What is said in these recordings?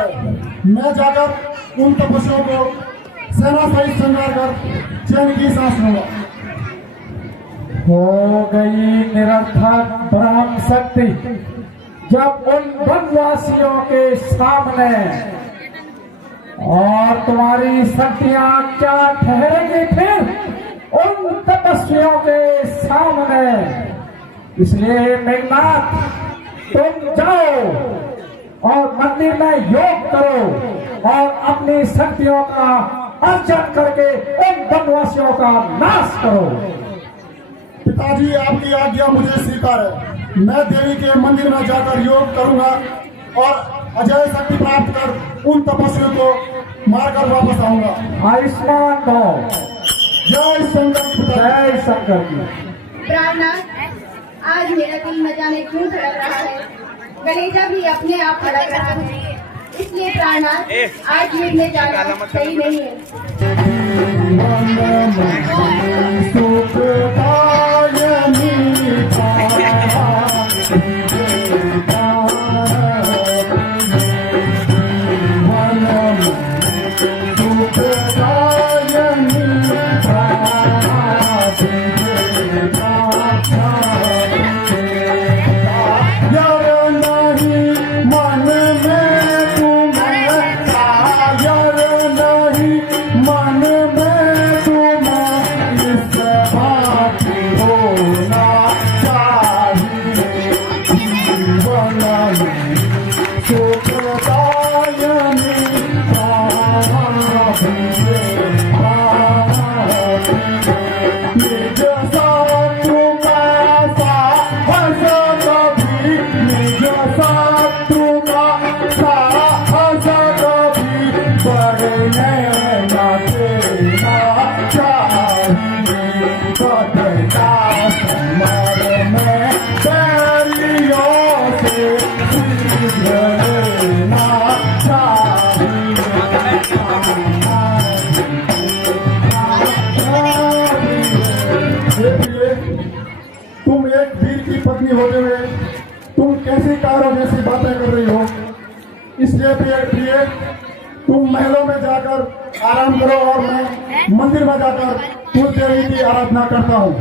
स्वीकार है। मैं जाकर उन तपस्वियों को सेना सहित संहार कर चैन की सांस लूंगा। हो गई निरर्थक ब्रह्म शक्ति जब उन वनवासियों के सामने, और तुम्हारी शक्तियां क्या ठहरेंगी फिर उन तपस्वियों के सामने। इसलिए मेघनाथ, तुम जाओ और मंदिर में योग करो और अपनी शक्तियों का अर्जन करके उन वनवासियों का नाश करो। पिताजी, आपकी आज्ञा मुझे स्वीकार है। मैं देवी के मंदिर में जाकर योग करूंगा और अजय शक्ति प्राप्त कर उन तपस्वियों को मारकर वापस आऊंगा। आयुष्मान भव। जय शंकर की पिताजी। जय शंकर की। प्राणनाथ, आज मेरा दिल न जाने क्यों धड़क रहा है, कलेजा भी अपने आप धड़क रहा है। इसलिए प्राणनाथ, आज मिलने जाना सही नहीं है। तुम एक वीर की पत्नी होते हुए तुम कैसी कारों जैसी बातें कर रही हो। इसलिए प्रिय, तुम महलों में जाकर आराम करो और मैं मंदिर में जाकर कुल देवी की आराधना करता हूँ।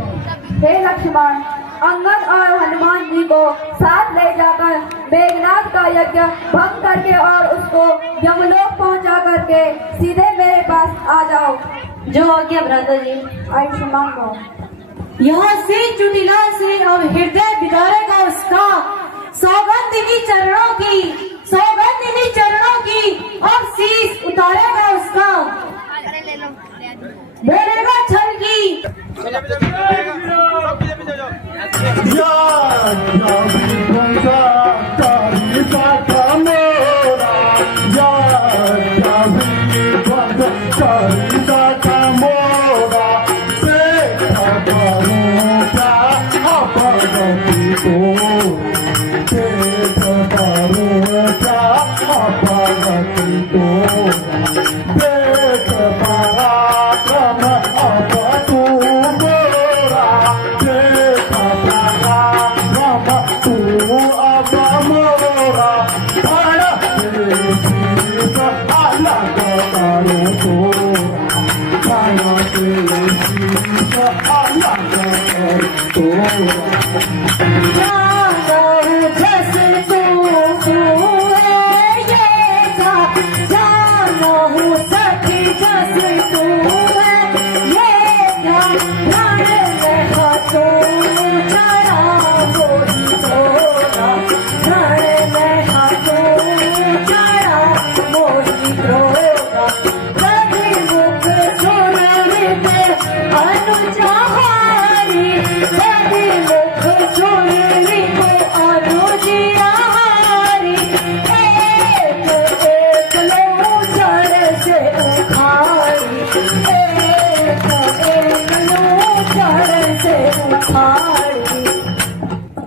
हे लक्ष्मण, अंगद और हनुमान जी को साथ ले जाकर मेघनाथ का यज्ञ भंग करके और उसको यमलोक पहुंचा करके सीधे मेरे पास आ जाओ। जो आज्ञा भ्राता जी। आयुष्मान भव। यहाँ से चुटिला से अब हृदय बिदारेगा उसका, सौगंधिनी चरणों की और शीश उतारेगा उसका, बोलेगा छल की।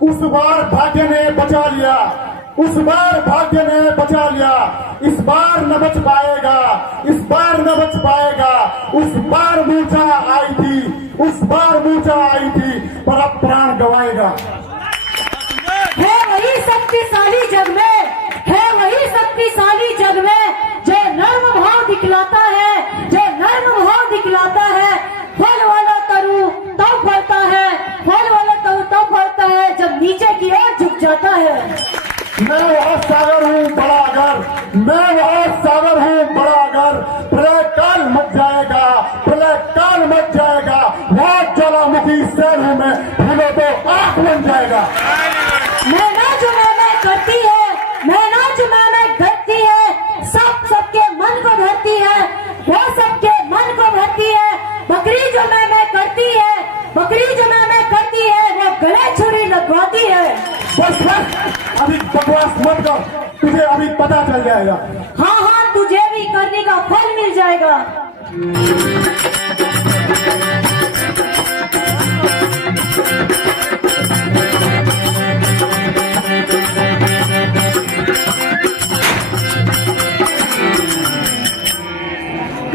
उस बार भाग्य ने बचा लिया, उस बार भाग्य ने बचा लिया। इस बार न बच पाएगा, इस बार न बच पाएगा। उस बार मूर्छा आई थी, उस बार मूर्छा आई थी, पर अब प्राण गवाएगा। है वही शक्तिशाली जग में, है वही शक्तिशाली जग में मैं वहां सागर हूँ बड़ा अगर प्रलय काल मच जाएगा, प्रलय काल मच जाएगा, वहां ज्वालामुखी सैन हूँ मैं, भूलो तो आंख बन जाएगा। मैना जो मैं करती है, मैना जो मैं करती है, सबके मन को भरती है, वो सबके मन को भरती है। बकरी जो मैं करती है, बकरी जो मैं करती है, वो गले छुरी लगवाती है। बस बस अभी बकवास मत कर, तुझे अभी पता चल जाएगा। हाँ हाँ, तुझे भी करने का फल मिल जाएगा।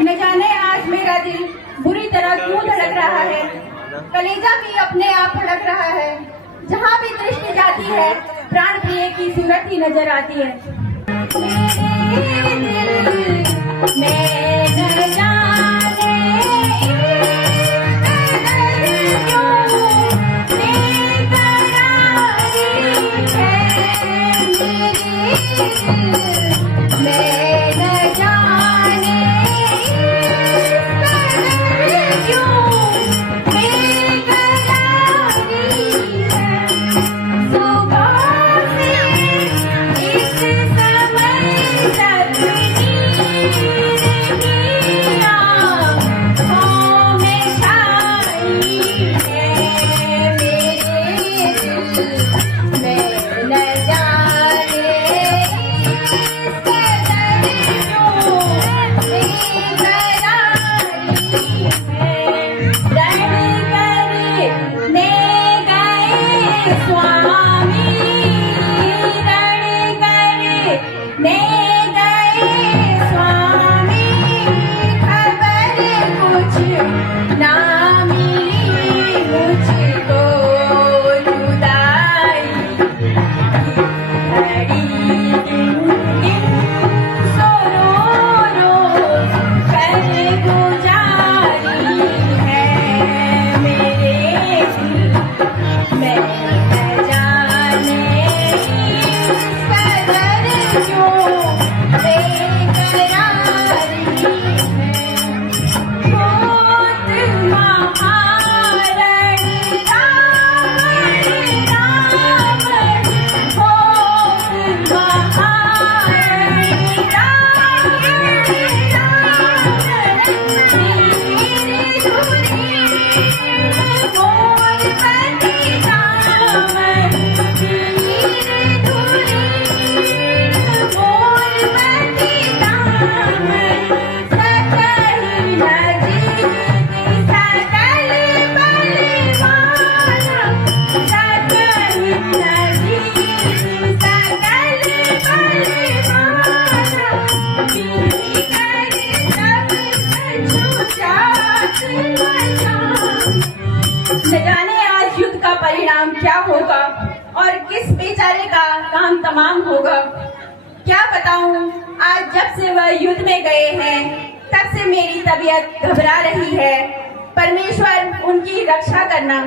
न जाने आज मेरा दिल बुरी तरह क्यों धड़क रहा है, कलेजा भी अपने आप धड़क रहा है। जहाँ भी दृष्टि जाती है, प्राण प्रिय की सूरत ही नजर आती है। न जाने आज युद्ध का परिणाम क्या होगा और किस बेचारे का काम तमाम होगा। क्या बताऊं, आज जब से वह युद्ध में गए हैं तब से मेरी तबीयत घबरा रही है। परमेश्वर उनकी रक्षा करना।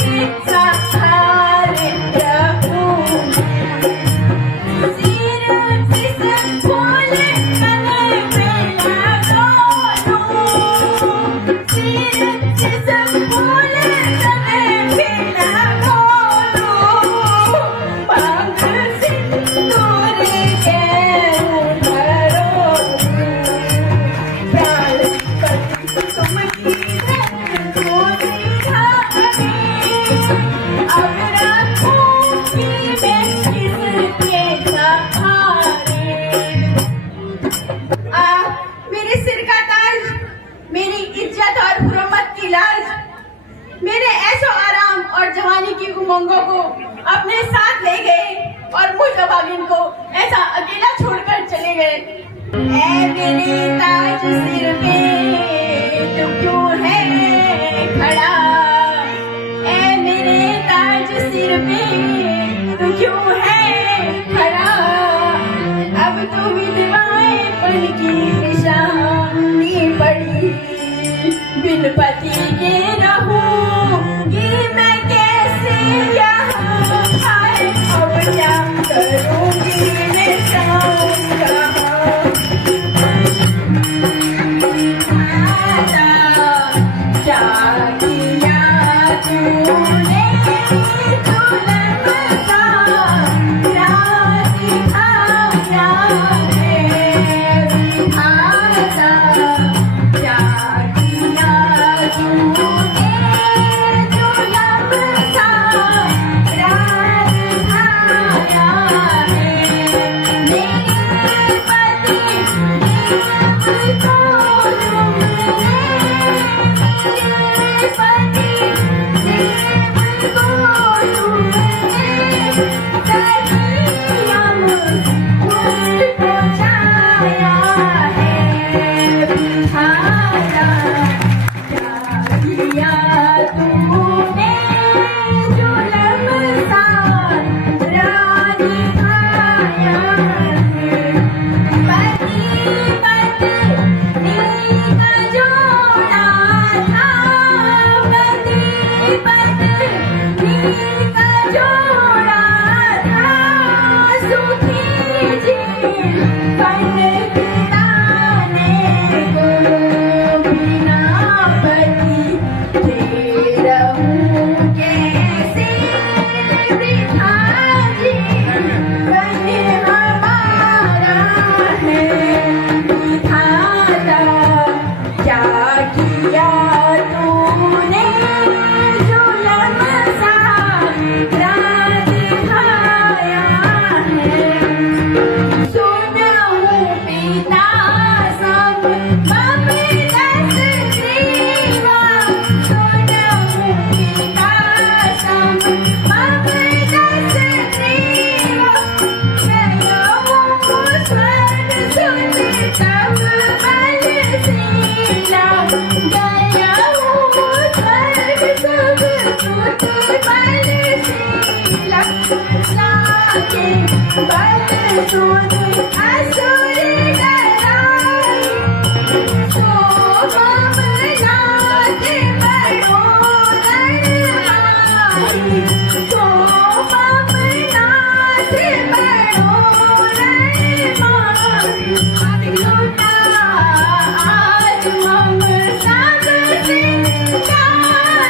के सहारे प्रभु सिर फूल कने पे लगो सिर फूल कने पे लगो पंख सिंदूर के उधरो प्राण तुम की कोई खाने अब रखूंगी मैं किसके सहारे मेरे सिर का ताज मेरी इज्जत और हुर्मत की लाज मेरे ऐशो आराम और जवानी की उमंगों को अपने साथ ले गए और मुझ अभागिन को ऐसा अकेला छोड़कर चले गए। ऐ मेरे ताज सिर पे तू क्यों है खड़ा ऐ मेरे ताज सिर पे तू क्यों है खड़ा अब तो विधवाएं पन की निशानी पड़ी बिन पति के रहूंगी मैं कैसे यहाँ हाय अब क्या करूंगी मैं जाऊँ कहाँ क्या किया तूने दुल्हन सा रात खाया है विधाता क्या किया तूने दुल्हन सा रात खाया है मेरे पति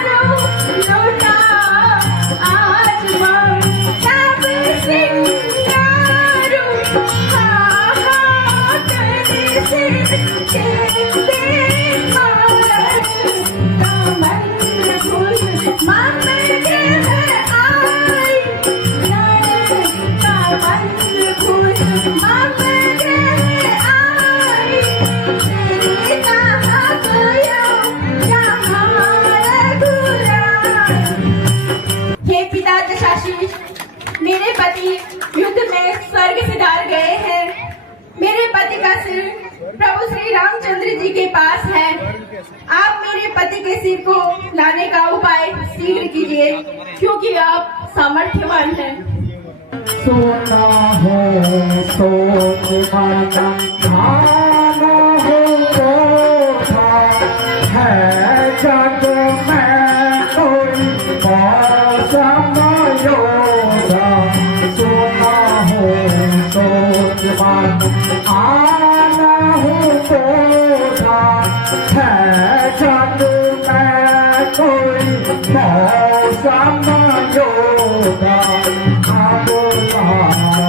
को मेरे पति युद्ध में स्वर्ग सिधार गए हैं। मेरे पति का सिर प्रभु श्री रामचंद्र जी के पास है। आप मेरे पति के सिर को लाने का उपाय शीघ्र कीजिए, क्योंकि आप सामर्थ्यवान हैं। सोना हो सोच मनम धाम हो है जग में कोई राम योगा आप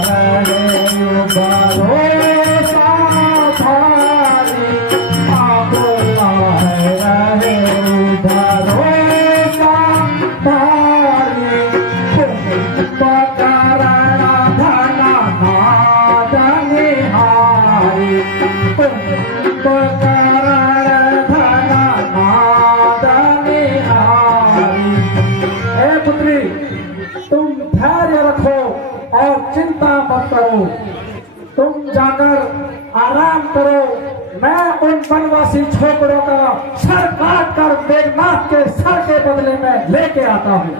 रहे भरोसा भारी आप रहे भरोसा भारी पकरण धन नादन हारी पकरण धन नादन हारी। हे पुत्री, तुम धैर्य रखो और चिंता मत करो, तुम जाकर आराम करो। मैं उन वनवासी छोकरों का सर काट कर मेघनाथ के सर के बदले में लेके आता हूँ।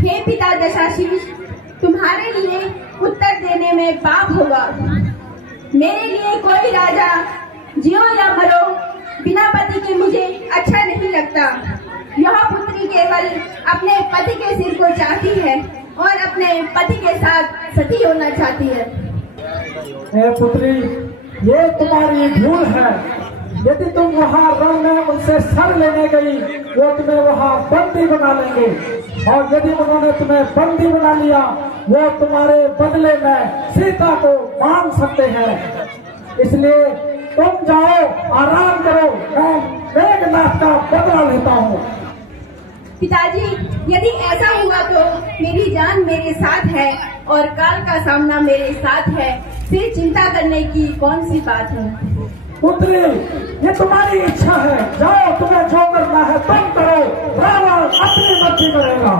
हे पिता दशाशीष, तुम्हारे लिए उत्तर देने में पाप होगा। मेरे लिए कोई राजा जियो या मरो, बिना पति के मुझे अच्छा नहीं लगता। यह पुत्री केवल अपने पति के सिर को चाहती है और अपने पति के साथ सती होना चाहती है। हे पुत्री, ये तुम्हारी भूल है। यदि तुम वहाँ रण में उनसे सर लेने गई, वो तुम्हें वहाँ बंदी बना लेंगे, और यदि उन्होंने तुम्हें बंदी बना लिया, वो तुम्हारे बदले में सीता को मांग सकते हैं। इसलिए तुम जाओ, आराम करो, मैं मेघनाथ का बदला लेता हूँ। पिताजी, यदि ऐसा हुआ तो मेरी जान मेरे साथ है और काल का सामना मेरे साथ है, फिर चिंता करने की कौन सी बात है। पुत्री, ये तुम्हारी इच्छा है, जाओ, तुम्हें जो करना है तुम करो, रावण अपनी मर्जी करेगा।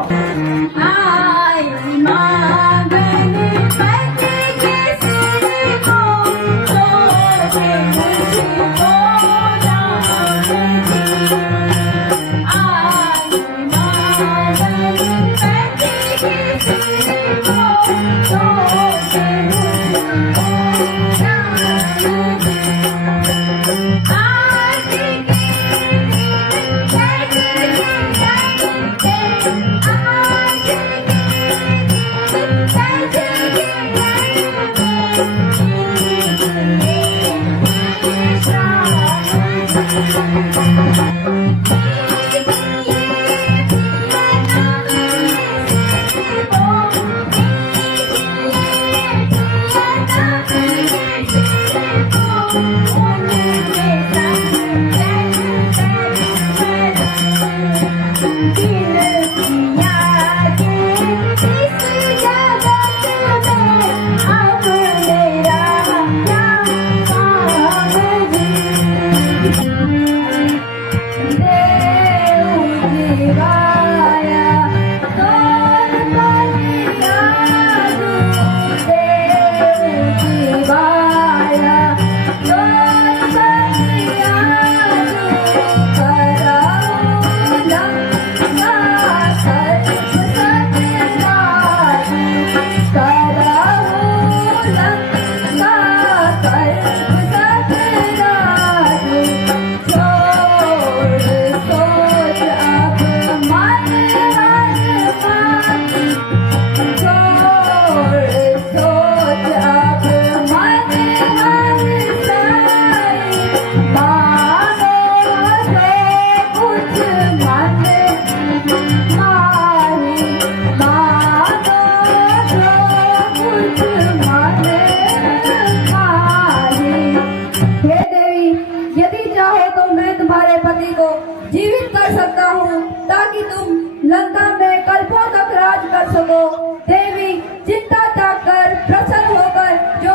जीवित कर सकता हूँ ताकि तुम लंका में कल्पों तक राज कर सको। देवी, चिंता त्याग कर प्रसन्न होकर जो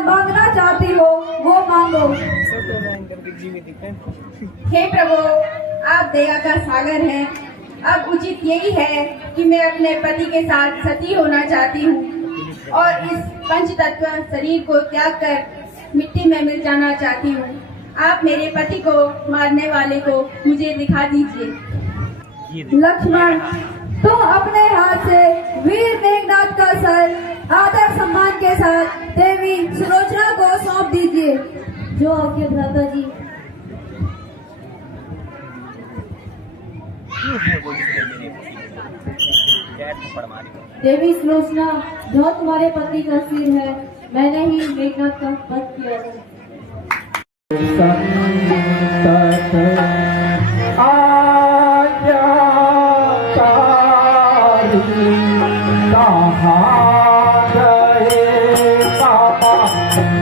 मांगना चाहती हो वो मांगो। हे प्रभु, आप दया का सागर हैं। अब उचित यही है कि मैं अपने पति के साथ सती होना चाहती हूँ और इस पंचतत्व शरीर को त्याग कर मिट्टी में मिल जाना चाहती हूँ। आप मेरे पति को मारने वाले को मुझे दिखा दीजिए। लक्ष्मण, तुम अपने हाथ से वीर मेघनाद का सर आदर सम्मान के साथ देवी सुलोचना को सौंप दीजिए। जो आपके भ्राता जी। देवी सुलोचना, जो तुम्हारे पति का सिर है, मैंने ही मेघनाद का वध किया है। संतत आज्ञाकारी कहाँ गए बाबा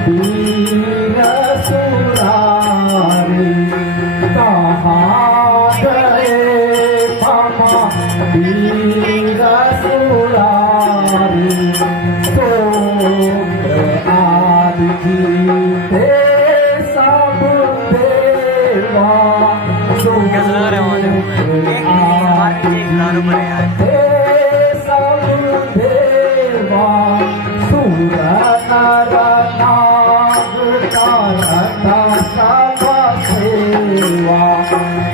वीर सुरारी, कहाँ गए बाबा वीर सुरारी। सोम्र आदि जीते सब देवा, सोम्र आदि सब देवा, सुर नर नाग करता सब सेवा,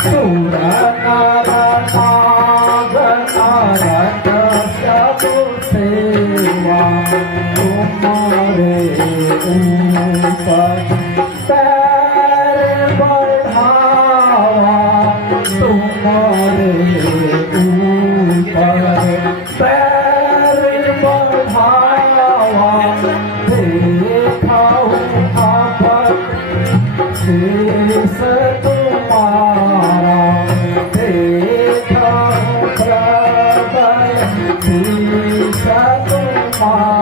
सुर नर नाग करता सब सेवा। तुम्हारे ऊपर पैर बढ़ावा, तुम्हारे ऊपर पैर बढ़ावा। देखा आप शेष तुम्हारा, देखा प्रबल शेष तुम्हारा।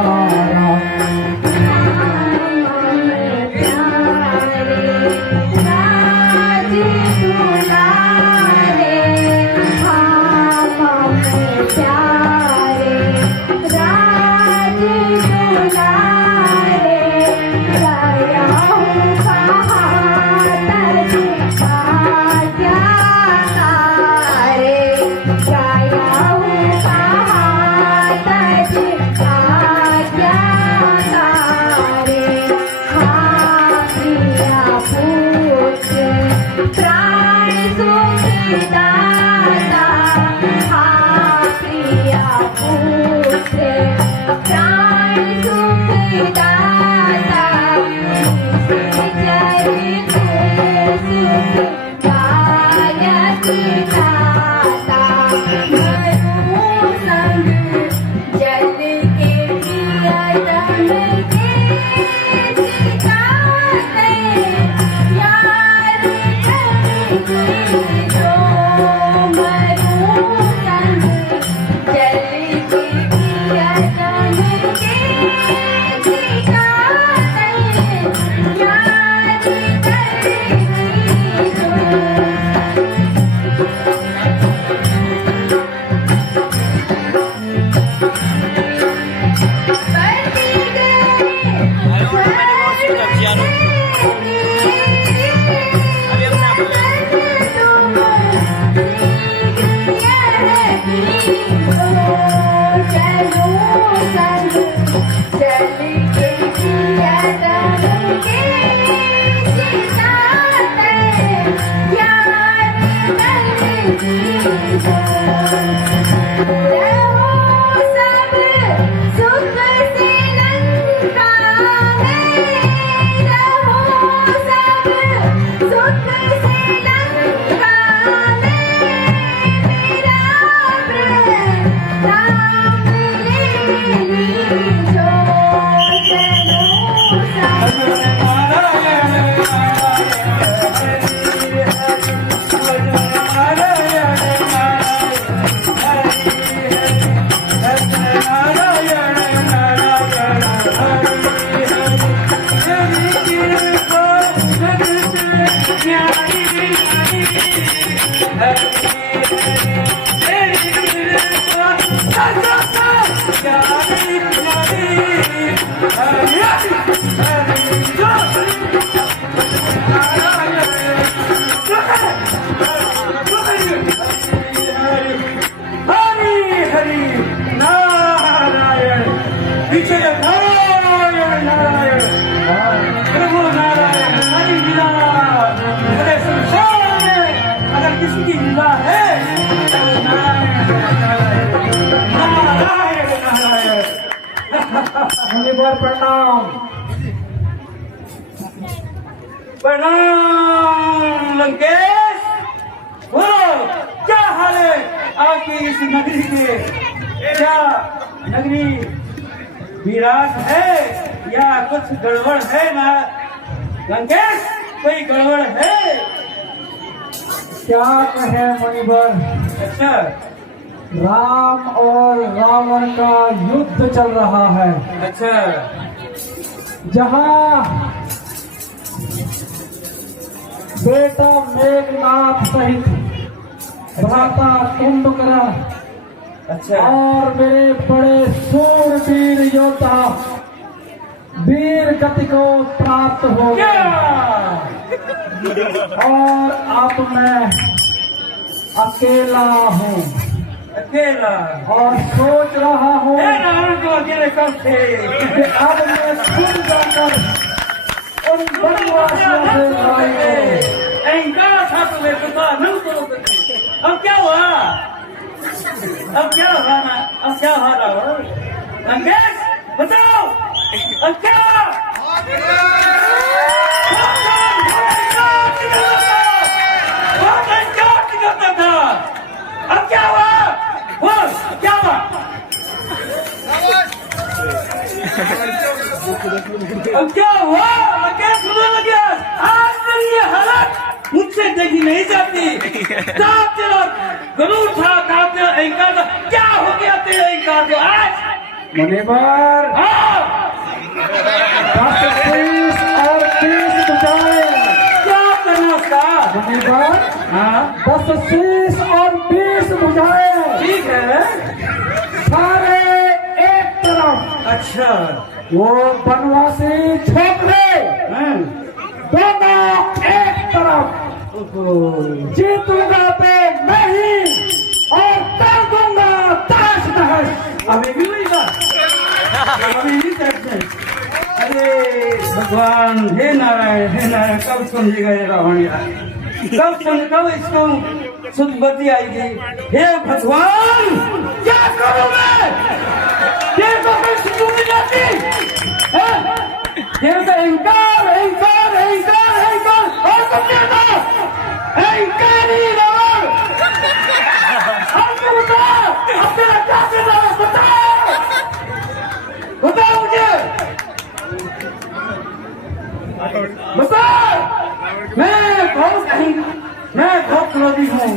पीछे नारायण नारायण प्रभु नारायण हरि लीला पूरे संसार में अगर किसी की लीला है तो नारायण नारायण नारायण मुनिवर प्रणाम। प्रणाम लंकेश। बोलो क्या हाल है आपकी इस नगरी के? क्या नगरी विराट है या कुछ गड़बड़ है ना लंकेश? कोई गड़बड़ है? क्या कहे मुनिवर, अच्छा राम और रावण का युद्ध चल रहा है। अच्छा जहाँ बेटा मेघनाथ सहित भ्राता कुंभकर्ण अच्छा और मेरे बड़े सूरवीर योद्धा वीर गति को प्राप्त हो क्या? गए और अब मैं अकेला हूँ अकेला और सोच रहा हूँ रावण को अकेले कब थे? कि अब मैं खुद जाकर उन बनवासियों से लड़ाई करूं। अहंकार था तुम्हें पता नहीं करो। अब क्या हुआ? अब क्या हुआ ना? अब क्या हो रहा हो लंकेश? बताओ अब क्या? बहुत अहंकार निकलता था। अब क्या हुआ? बोल क्या हुआ? अब क्या हुआ? लंकेश सुनने लगे आज मेरी ये हालत मुझसे देखी नहीं जाती। कांपते लोग गरुड़ था, कांपते अहंकार था। क्या हो गया तेरे अहंकार को आज? मुनिवर हाँ 10, 20 और 30 बुझाए। क्या करना उसका? मुनिवर हाँ 10, 30 और 20 बुझाए ठीक है। सारे एक तरफ, अच्छा वो बनवासी छोकरे दोनों एक तरफ। जीतूंगा पे नहीं और कर दूंगा ताश नहश। अभी भी वही बात अभी भी करते हैं। अरे भगवान हे नारायण कब समझेगा ये रावण यार? कब इसको सुदबुद्धि आएगी? हे भगवान क्या करूं मैं? ये तो कोई सुन नहीं जाती। ये तो अहंकार अहंकार अहंकार अहंकार और कुछ नहीं था। अहंकारी रावण। अब तो बताओ अब तेरा क्या करना है? बताओ मुझे बताओ। मैं बहुत क्रोधी हूँ।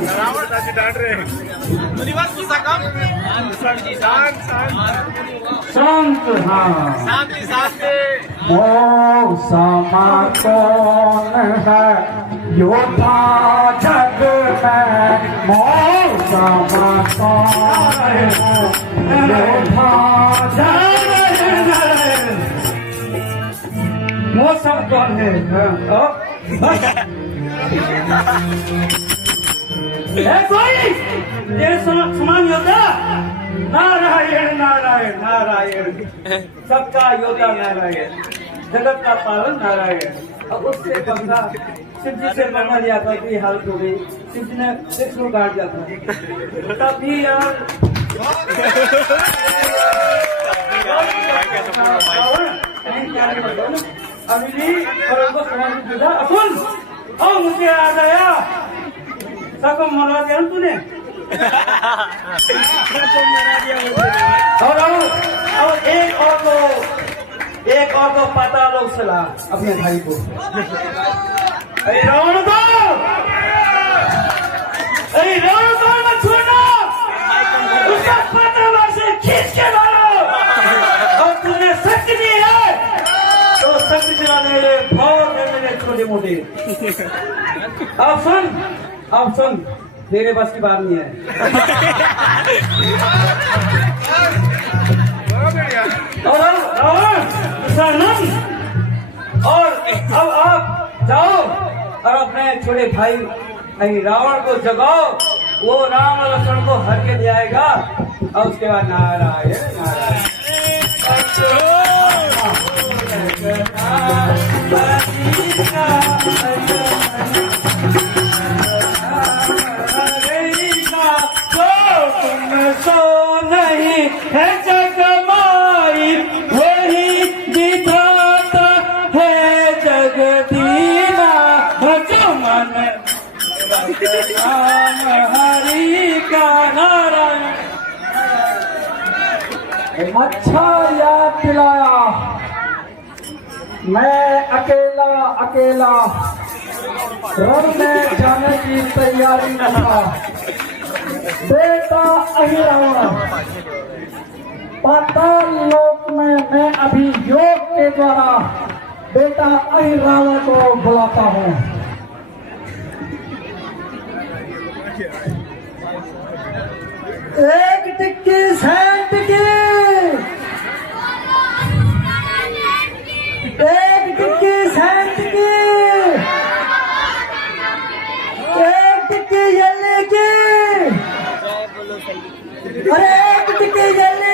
शांत हाँ मौसमा कौन है योद्धा जग में? मौसमा कौन है योद्धा जग में? मौसम कौन है? कोई तेरे समान योद्धा? नारायण नारायण नारायण सबका योद्धा नारायण, जगत का पालन नारायण। अब उससे बंदा शिव जी से मरना लिया था कि हालत हो गई। शिव जी ने 100 काट दिया था तभी यार अभी और उनको समाज दिया अकुल और मुझे याद आया सबको मरवा दिया तूने। और एक और को पता लो सला अपने भाई को। अरे रावण को मत छोड़ना, उसका पता से खींच के मारो। और तूने शक्ति दी है तो शक्ति चलाने बहुत है मेरे छोटे मोटे। अब सुन तेरे बस की बात नहीं है। और अब आप जाओ और अपने छोटे भाई रावण को जगाओ, वो राम और लक्ष्मण को हर के ले आएगा और उसके बाद नारायण नारायण। तो नहीं है जगमाई वही दिखाता है जगदीना जो मन राम हरि का नारायण। अच्छा याद दिलाया, मैं अकेला अकेला रण में जाने की तैयारी में था। बेटा अहिरावण पाताल लोक में मैं अभी योग के द्वारा बेटा अहिरावण को बुलाता हूँ। एक टिक्की सेंट की, एक टिक्की सेंट की, एक टिक्की जल्दी की, अरे एक टिक्की जल्दी।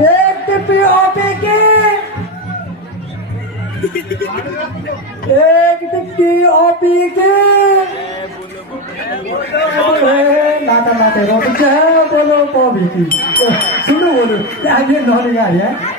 एक टिप्पी ओपी की, एक टिक्की ओपी की, नाता नाते रोटी बोलो पॉपी की, सुनो बोलो आगे नॉलेज आ रहा है।